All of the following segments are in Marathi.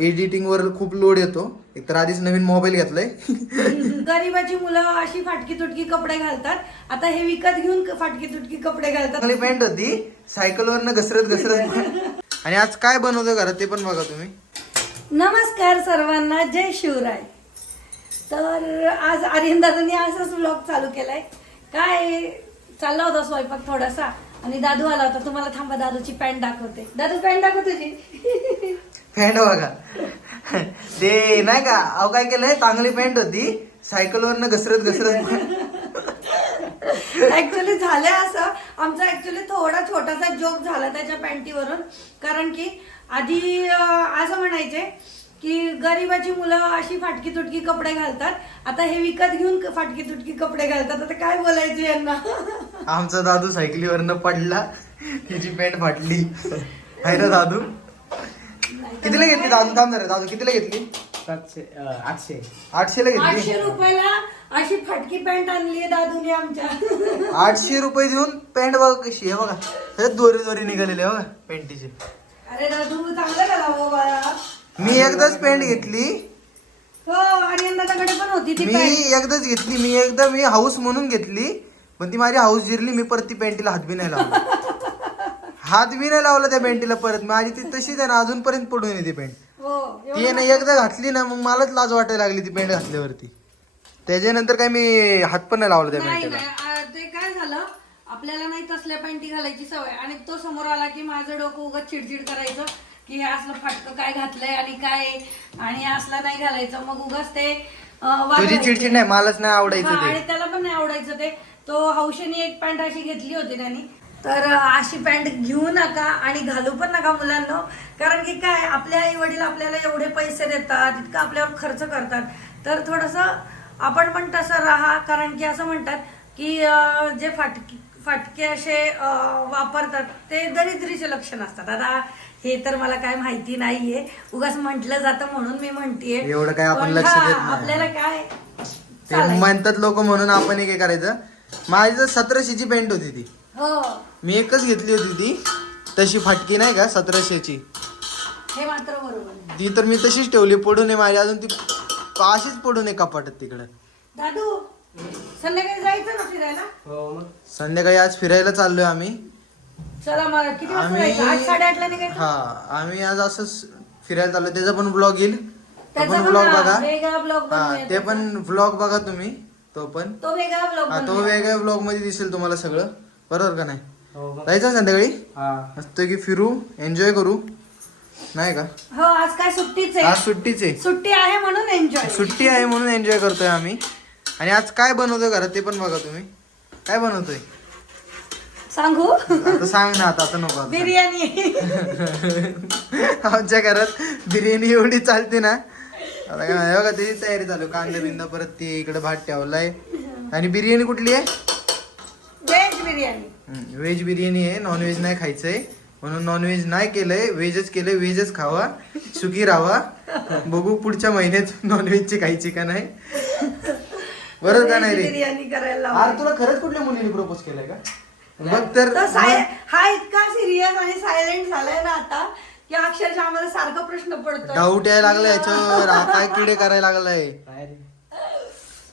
एडिटिंग वर खूप लोड येतो. एकतर आधीच नवीन मोबाईल घेतलाय. गरीबाची मुलं अशी फाटकी तुटकी कपडे घालतात. आता हे विकत घेऊन फाटकी तुटकी कपडे घालतात. चांगली पॅन्ट होती. सायकल वरनं घसरत घसरत. आणि आज काय बनवतो घरात ते पण बघा तुम्ही. नमस्कार सर्वांना. जय शिवराय. तर आज आर्यनदादांनी असाच ब्लॉग चालू केलाय. काय चालला होता स्वयंपाक थोडासा? आणि दादू आला होता. तुम्हाला थांबा दादूची पॅन्ट दाखवते. दादू पॅन्ट दाखव तुझी. पॅन्ट बघा. ते नाही का? अहो काय केलंय चांगली पॅन्ट होती. सायकल वरनं घसरत घसरत. ऍक्च्युली झालंय असं. आमचा ऍक्च्युली थोडा छोटासा जोक झाला त्याच्या पॅन्टीवरून कारण की आधी असं म्हणायचे की गरीबाची मुलं अशी फाटकी तुटकी कपडे घालतात. आता हे विकत घेऊन फाटकी तुटकी कपडे घालतात. आता काय बोलायचं यांना? आमचा दादू सायकलीवरनं पडला. तिची पॅन्ट फाटली. आहे ना दादू? कितीला घेतली दादू? थांब जरा दादू कितीला घेतली? सातशे अं, आठशे. आठशेला घेतली? आठशे रुपयाला अशी फाटकी पॅन्ट आणली दादूने आमच्या. आठशे रुपये देऊन पॅन्ट बघा कशी आहे बघा. त्याच्यात दोरी दोरी निघालेली आहे बघा पॅन्टीची. अरे दादू चांगलं झाला हो बाळा. मी एकदाच पॅन्ट घेतली. हो आणि दादाकडे पण होती ती मी पॅन्ट. एकदाच घेतली. मी एकदा मी हाऊस म्हणून घेतली. पण ती माझी हाऊस जिरली मी परत ती पॅन्टीला हात बी नाही लावला. हात बी नाही लावला त्या पॅन्टीला परत. माझी ती तशीच आहे ना अजूनपर्यंत पडून येते पॅन्ट हो ती ना एकदा घातली ना मग मलाच लाज वाटायला लागली ती पॅन्ट घातल्यावरती. त्याच्यानंतर काय मी हात पण नाही लावला त्या नाही पॅन्टीला नाही. आ, ते काय झालं आपल्याला नाही तसल्या पॅन्टी घालायची सवय. आणि तो समोर आला की माझं डोकं उगाच चिडचिड करायचं की हे असलं फाटकं काय घातलंय आणि काय आणि असलं नाही घालायचं. मग उगाच ते अं, तुझी. चिडचिड नाही मलाच नाही आवडायचं हा, ते. आणि त्याला पण नाही आवडायचं ते. तो हौशेने एक पॅन्ट अशी घेतली होती त्यांनी तर अशी पॅन्ट घेऊ नका आणि घालू पण नका मुलांना. कारण की काय आपले आई वडील आपल्याला एवढे पैसे देतात इतकं आपल्यावर खर्च करतात. तर थोडस आपण पण तसं राहा. कारण की असं म्हणतात की जे फाटकी फाटके असे वापरतात ते दरिद्रीचे लक्षण असतात. आता हे तर मला काय माहिती नाहीये. उगाच म्हटलं जातं म्हणून मी म्हणतेय. एवढं काय आपण पण लक्ष. आपल्याला काय. म्हणतात लोक म्हणून आपण हे काय करायचं. माझी तर सतराशेची पॅन्ट होती ती. हो. मी एकच घेतली होती ती. तशी फाटकी नाही का सतराशेची? हे मात्र बरोबर आहे. ती तर मी तशीच ठेवली पडून आहे माझी. अजून ती अशीच पडून आहे कपाटात तिकडं? दादू संध्याकाळी जायचं ना फिरायला? हो मग. संध्याकाळी आज फिरायला चाललोय आम्ही. चला मग किती वाजता आम्ही जायचं? आठ साडेआठला निघायचं? हा आम्ही आज असंच फिरायला चाललोय. त्याचा पण ब्लॉग येईल. तो त्याचा पण पण ब्लॉग हा, बघा. वेगळा ब्लॉग हा ते पण ब्लॉग बघा तुम्ही. तो पण. तो वेगळा ब्लॉग हा तो वेगळ्या ब्लॉगमध्ये दिसेल तुम्हाला सगळं. बरोबर का नाही? हो मग जायचं संध्याकाळी? हा. मस्त की फिरू एन्जॉय करू. नाही का? हो आज काय सुट्टीच आज आहे सुट्टीच आहे. सुट्टी आहे म्हणून एन्जॉय सुट्टी आहे म्हणून एन्जॉय करतोय आम्ही. आणि आज काय बनवतोय घरात ते पण बघा तुम्ही. काय बनवतोय? सांगू? आता सांग ना आता आता नको आता. बिर्याणी. आमच्या घरात बिर्याणी एवढी चालते ना. आता काय बघा त्याची तयारी चालू कांदा बिंदा परत ते इकडे भात ठेवलाय. आणि बिर्याणी कुठली आहे? व्हेज बिर्याणी आहे नॉनव्हेज नाही खायचंय. म्हणून नॉनव्हेज नाही केलंय व्हेजच केलंय व्हेजच खावा सुखी राहावा. बघू पुढच्या महिन्यात नॉनव्हेजची खायची का नाही. बरं का नाही रे? बिर्याणी करायला अरे लावली. तुला खरंच कुठल्या मुलीने प्रपोज केलाय का? बघ तर साय- हा इतका सिरियस आणि सायलेंट झालाय ना आता की अक्षरशः आम्हाला सारखा प्रश्न पडतो डाऊट यायला लागला याच्यावर. हा काय किडे करायला लागलाय? काय रे?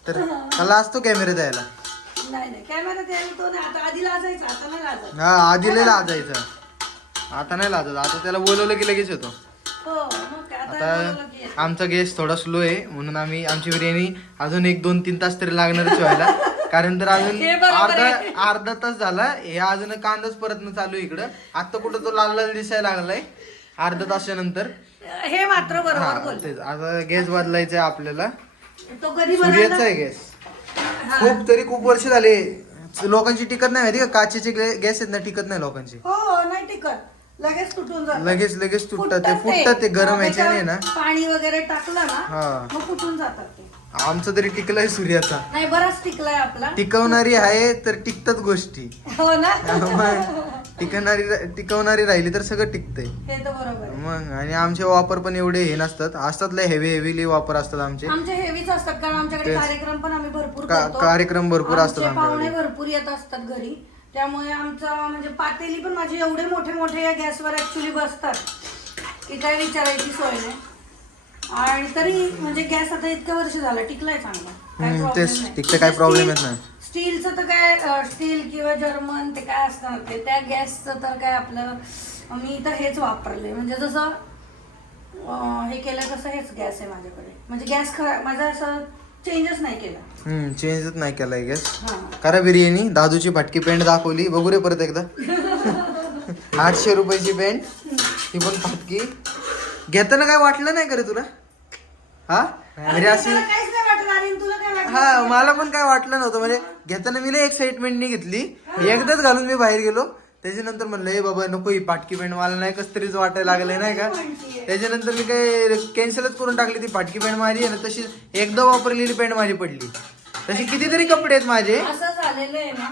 तर मला असतो कॅमेरा द्यायला. नाही नाही. कॅमेरा द्यायला तो नाही. आता आधी लाजायचा आता नाही लाजत हा आधी लय लाजायचा. आता नाही लाजत आता त्याला बोलवलं की लगेच होतो हो मग काय? आता बोलवलं की आता येतं. आमचा गॅस थोडा स्लो आहे. म्हणून आम्ही आमची बिर्याणी अजून एक दोन तीन तास तरी लागणारच व्हायला. कारण तर अजून हे बरोबर अर्धा आहे. अर्धा तास झाला. हे अजून कांदाच परत चालू आहे इकडं. आता कुठं तो लाल लाल दिसायला लागलाय. अर्धा तासाच्या नंतर हे मात्र बरोबर हा बोल तेच. आता गॅस बदलायचा आहे आपल्याला. तो कधी सूर्याचा बनवला आहे गॅस खूप तरी खूप वर्ष झाले. लोकांची टिकत नाही माहिती का? काचेचे गॅस आहेत ना टिकत नाही लोकांची. हो नाही टिकत. लगेच तुटून जात लगेच लगेच तुटतात ते. फुटतात ते. गरम ह्याच्याने ना. पाणी वगैरे टाकलं ना हा. मग फुटून जातात ते. आमचं तरी टिकलाय सूर्याचा. नाही बराच टिकलाय आपला. टिकवणारी आहे तर टिकतात गोष्टी. हो ना? मग टिकवणारी टिकवणारी राहिली तर सगळं टिकतंय हे तर बरोबर आहे. मग आणि आमचे वापर पण एवढे हे नसतात असतात लय हेवी हेवीली वापर असतात आमचे आमचे हेवीच असतात कारण आमच्याकडे तेच. कार्यक्रम पण आम्ही भरपूर का- करतो कार्यक्रम भरपूर असतात पाहुणे. भरपूर येत असतात घरी त्यामुळे आमचं म्हणजे पातेली पण माझे एवढे मोठे मोठे या गॅसवर ऍक्च्युली बसतात की काय विचारायची सोय नाही आणि तरी म्हणजे गॅस आता इतकं वर्ष झालं टिकलाय चांगला हम्म, problem तेच, नाही. टिकतं काही problem येत नाही. स्टीलचं तर काय स्टील किंवा जर्मन ते काय असतं ते त्या गॅसचं तर काय आपलं मी तर हेच वापरले म्हणजे जसं हे केलं तसं हेच गॅस आहे माझ्याकडे. म्हणजे गॅस खरा माझा असं चेंजच नाही केला. हम्म चेंजच नाही केलाय गॅस. हा. करा बिर्याणी दादूची फाटकी पेंट दाखवली. बघू रे परत एकदा. आठशे रुपयाची पेंट. ही पण फाटकी घेताना काय वाटलं नाही का रे तुला? हा? म्हणजे अशी मला काहीच नाही वाटलं आणि तुला काय हा मला पण काय वाटलं नव्हतं. म्हणजे घेताना मी लय एक्साइटमेंटनी घेतली. एकदाच घालून मी बाहेर गेलो. त्याच्यानंतर म्हणलं हे बाबा नको ही पाटकी पॅन्ट मला नाही कस तरीच वाटायला लागलंय नाही का? त्याच्यानंतर मी काय कॅन्सलच करून टाकली ती पाटकी पॅन्ट माझी आहे ना तशी एकदा वापरलेली पॅन्ट माझी पडली. तशी कितीतरी कपडे आहेत माझे. असं झालेलं आहे ना.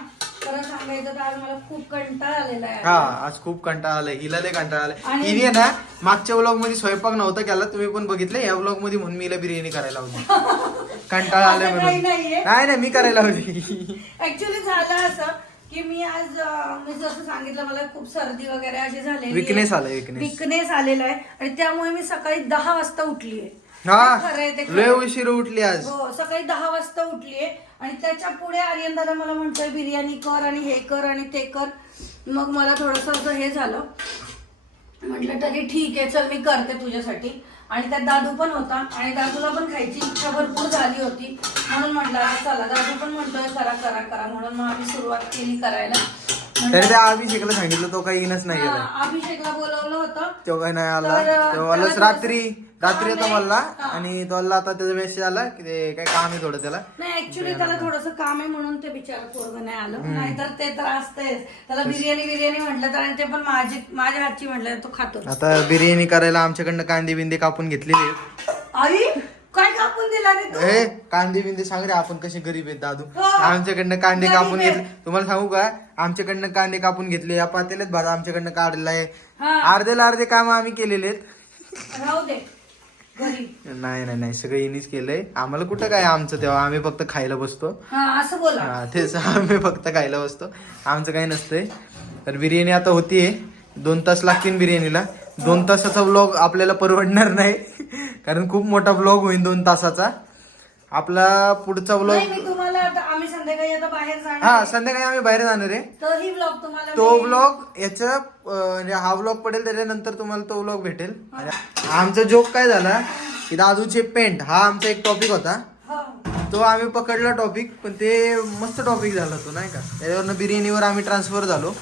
तर आज मला खूप कंटाळा आलेला आहे. हा आज खूप कंटाळा आलाय. हिला लय कंटाळा आलाय. आणि- हिने ना मागच्या व्लॉगमध्ये स्वयंपाक नव्हता केला तुम्ही पण बघितलं या व्लॉगमध्ये म्हणून मी बिर्याणी करायला होती कंटाळा आलाय असं काही म्हणून. नाहीये. नाही नाही मी करायला होती ऍक्च्युली झालं असं की मी आज अं, मी जसं सांगितलं मला खूप सर्दी वगैरे अशी झालेली Weakness आलाय, weakness. विकनेस आलेला आहे. आणि त्यामुळे मी सकाळी दहा वाजता उठलीये. हा? ते खरंय, ते लय. उशीर उठली आज. हो सकाळी दहा वाजता उठलीये आणि त्याच्या पुढे आर्यन दादा मला म्हणतोय बिर्याणी कर आणि हे कर आणि ते कर. मग मला थोडस असं हे झालं. म्हटलं तरी ठीक आहे चल मी करते तुझ्यासाठी. आणि त्यात दादू पण होता. आणि दादूला पण खायची इच्छा भरपूर झाली होती. म्हणून म्हटलं आता चला दादू पण म्हणतोय करा करा करा. म्हणून मग आम्ही सुरुवात केली करायला. तरी त्या अभिषेकला सांगितलं तो काही येणच नाही गेला अभिषेकला बोलवलं होतं. तो काही नाही आला. तर, तो आलाच रात्री रात्री येतो. मला. आणि तो आला आता त्याचा मेसेज आला की ते काय काम आहे थोडं त्याला. नाही ऍक्च्युली त्याला थोडस काम आहे म्हणून ते बिचारा पोरग नाही आलं. नाहीतर ते तर असतेच त्याला बिर्याणी बिर्याणी म्हटलं तर आणि ते पण माझी माझ्या हातची म्हटलं तो खातो आता बिर्याणी करायला आमच्याकडनं कांदे बिंदे कापून घेतलेले आहेत. आई? काय कापून दिला रे तू? ए कांदे बिंदे सांग रे आपण कसे गरीब आहेत दादू. हो. आमच्याकडनं कांदे गरीब कापून आहे. घेतले तुम्हाला सांगू का? आमच्याकडनं कांदे कापून घेतले. या पातेल्यात भात आमच्याकडनं काढलेला आहे. हा. अर्धेला अर्धे काम आम्ही केलेले आहेत. राहू दे. घरी. नाही नाही नाही. सगळं हिनीच केलंय. आम्हाला कुठं काय आमचं तेव्हा? आम्ही फक्त खायला बसतो. हा असं बोला. हा तेच. आम्ही फक्त खायला बसतो. आमचं काही नसतंय. तर बिर्याणी आता होतीये. दोन तास लागतील बिर्याणीला. दोन तासाचा व्लॉग आपल्याला परवडणार नाही. कारण खूप मोठा व्लॉग होईल दोन तासाचा. आपला पुढचा व्लॉग नाही मी तुम्हाला आता आम्ही संध्याकाळी आता बाहेर जाणार हा. संध्याकाळी आम्ही बाहेर जाणार आहे. ही ब्लॉग तुम्हाला तो मी- व्लॉग याचा अं, म्हणजे हा व्लॉग पडेल त्याच्यानंतर तुम्हाला तो व्लॉग भेटेल. आणि आमचा जोक काय झाला? की दादूचे पेंट हा आमचा एक टॉपिक होता. हो. तो आम्ही पकडला टॉपिक पण ते मस्त टॉपिक झाला तो नाही का? त्याच्यावरनं बिर्याणीवर आम्ही ट्रान्सफर झालो.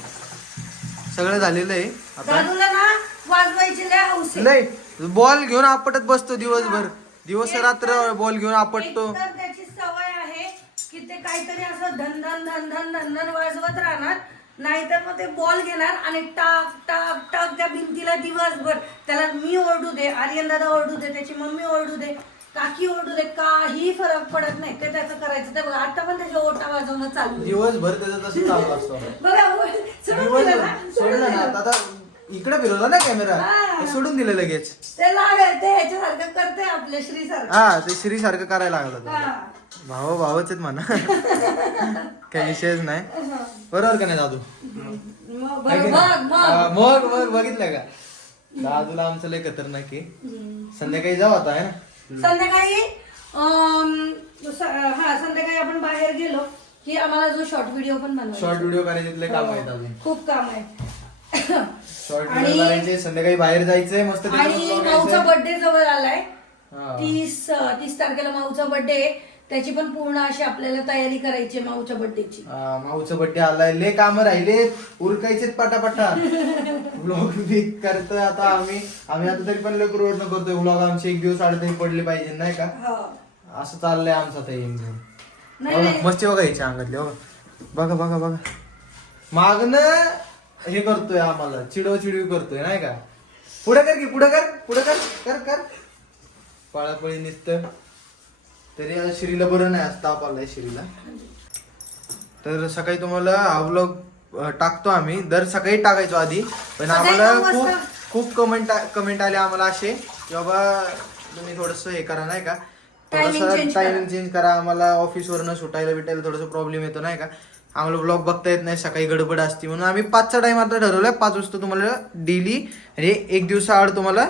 सगळं झालेलं आहे. आता दादूला ना वाजवायची लय हौस आहे. लय बॉल घेऊन आपटत बसतो दिवसभर. दिवस रात्र बॉल घेऊन आपटतो. एक तर त्याची सवय आहे की ते काहीतरी असं धन धन धन धन धन धन वाजवत राहणार. नाहीतर मग ते बॉल घेणार आणि टाक टाक टाक त्या भिंतीला दिवसभर. त्याला मी ओरडू दे आर्यन दादा ओरडू दे त्याची मम्मी ओरडू दे काकी ओरडू दे काही फरक पडत नाही. ते त्याचं करायचं. ते बघा आता पण त्याच्या ओटा वाजवणं चालू आहे. दिवसभर त्याचं तसं चालू असतो. बघा ओळ- सोडून दिलं ना? सोडलं ना? आता इकडे फिरवला ना कॅमेरा हा. सोडून दिलं लगेच. ते लागेल ते ह्याच्यासारखं करते आपल्या श्री सारखं हा ते श्री सारखं करायला लागलं. हा. भाव भावच आहेत म्हणा. काही विषयच नाही. बरोबर का नाही दादू? मग बरं, मग मग. हा, मग मग बघितलं का? दादूला आमचं लय खतरनाक आहे. संध्याकाळी जाऊ आता आहे ना? संध्याकाळी अम, स- हा संध्याकाळी आपण बाहेर गेलो की आम्हाला जो शॉर्ट व्हिडिओ पण बनवायचा. शॉर्ट व्हिडिओ करायचे काम आहेत अजून. खूप काम आहे. शॉर्ट आणि- संध्याकाळी बाहेर जायचंय मस्त आणि माऊचा. बर्थडे जवळ आलाय. हा. तीस तीस तारखेला माऊचा बर्थडे त्याची पण पूर्ण अशी आपल्याला तयारी करायची आहे माऊच्या बर्थडेची हा, माऊचा बड्डे आलाय. लय काम राहिले उरकायचेत पटापटा. व्लॉग बी करतोय आता आम्ही. आम्ही आता तरी पण लय प्रयत्न करतोय. व्लॉग आमचे एक दिवस आड तरी पडले पाहिजे नाही का? हो. असं चाललंय आमचं आता येऊन घेऊन. नाही बघा, नाही मस्ती बघा याच्या अंगातली बघा. बघा बघा बघा. मागणं हे करतोय आम्हाला चिडव चिडवी करतोय नाही का? पुढे कर की पुढे कर पुढे कर कर कर. पळापळी निसत. तरी आता श्रीला बरं नाही आज ताप आलाय श्रीला. तर सकाळी तुम्हाला हा व्लॉग टाकतो आम्ही. दर सकाळी टाकायचो आधी पण आम्हाला खूप. खूप कमेंट कमेंट आले आम्हाला असे की बाबा तुम्ही थोडस हे करा नाही का? थोडस. टायमिंग चेंज करा. आम्हाला ऑफिसवरनं सुटायला बिटायला थोडस प्रॉब्लेम येतो नाही का? आम्हाला ब्लॉग बघता येत नाही सकाळी गडबड असते म्हणून आम्ही पाचचा टाइम आता ठरवलाय पाच वाजता तुम्हाला डेली म्हणजे एक दिवसाआड तुम्हाला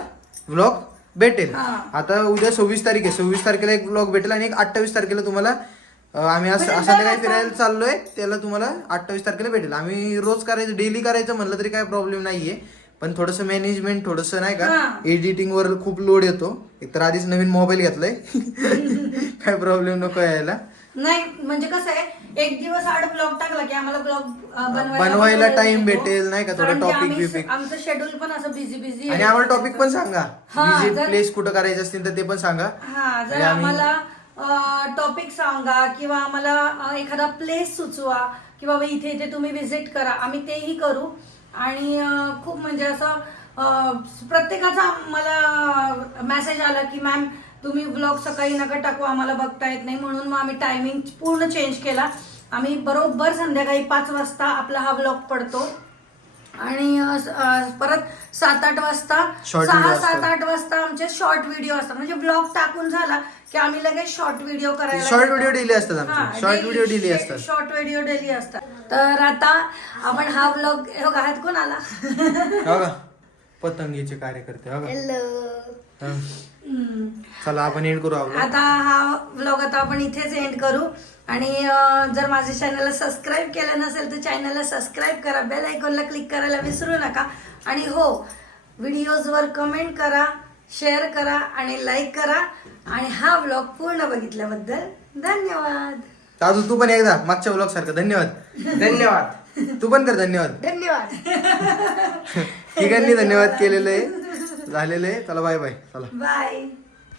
ब्लॉग भेटेल. आता उद्या सव्वीस तारीख आहे सव्वीस तारखेला एक ब्लॉग भेटेल आणि एक अठ्ठावीस तारखेला तुम्हाला आम्ही असं असं काही फिरायला चाललोय त्याला तुम्हाला अठ्ठावीस तारखेला भेटेल. आम्ही रोज करायचं डेली करायचं म्हणलं तरी काय प्रॉब्लेम नाहीये. पण थोडंसं मॅनेजमेंट थोडंसं नाही का. एडिटिंग वर खूप लोड येतो. एक तर आधीच नवीन मोबाईल घेतलाय. काय प्रॉब्लेम नको यायला. नाही म्हणजे कसं आहे एक दिवस आड ब्लॉग टाकला की आम्हाला ब्लॉग बनवायला time भेटेल, नाही का? थोडं topic बिपिक. आमचं शेड्यूल पण असं बिझी बिझी आणि आम्हाला टॉपिक पण सांगा. हा, विजिट प्लेस कुठं करायचे असतील तर ते पण सांगा. हा जर आम्हाला टॉपिक सांगा किंवा आम्हाला एखादा प्लेस सुचवा की बाबा इथे इथे तुम्ही व्हिजिट करा आम्ही तेही करू. आणि खूप म्हणजे असं प्रत्येकाचा मला मेसेज आला की मॅम तुम्ही ब्लॉग सकाळी नका टाकू आम्हाला बघता येत नाही. म्हणून मग आम्ही टायमिंग पूर्ण चेंज केला. आम्ही बरोबर संध्याकाळी पाच वाजता आपला हा ब्लॉग पडतो. आणि परत सात आठ वाजता सहा सात. आठ वाजता आमचे शॉर्ट व्हिडिओ असतात. म्हणजे ब्लॉग टाकून झाला की आम्ही लगेच शॉर्ट व्हिडिओ करायला शॉर्ट व्हिडिओ डेली असतात आमचे. शॉर्ट व्हिडिओ डेली असतात. शॉर्ट व्हिडिओ डेली असतात. तर आता आपण हा ब्लॉग हो हात कोण आला? हो पतंगीचे कार्यकर्ते हो हं. हम्म. चला आपण एंड करू आता हा व्लॉग आता आपण इथेच एंड करू. आणि जर माझ्या चॅनलला सबस्क्राईब केलं नसेल तर चॅनलला सबस्क्राईब करा. बेल आयकॉनला क्लिक करायला विसरू नका. आणि हो व्हिडिओजवर कमेंट करा शेअर करा आणि लाईक करा. आणि हा व्लॉग पूर्ण बघितल्याबद्दल धन्यवाद. ताजू तू पण एकदा मागच्या ब्लॉग सारखं धन्यवाद. धन्यवाद. तू पण कर धन्यवाद. धन्यवाद. तिघांनी धन्यवाद केलेलं आहे. झालेलं आहे. चला बाय बाय. चला. बाय.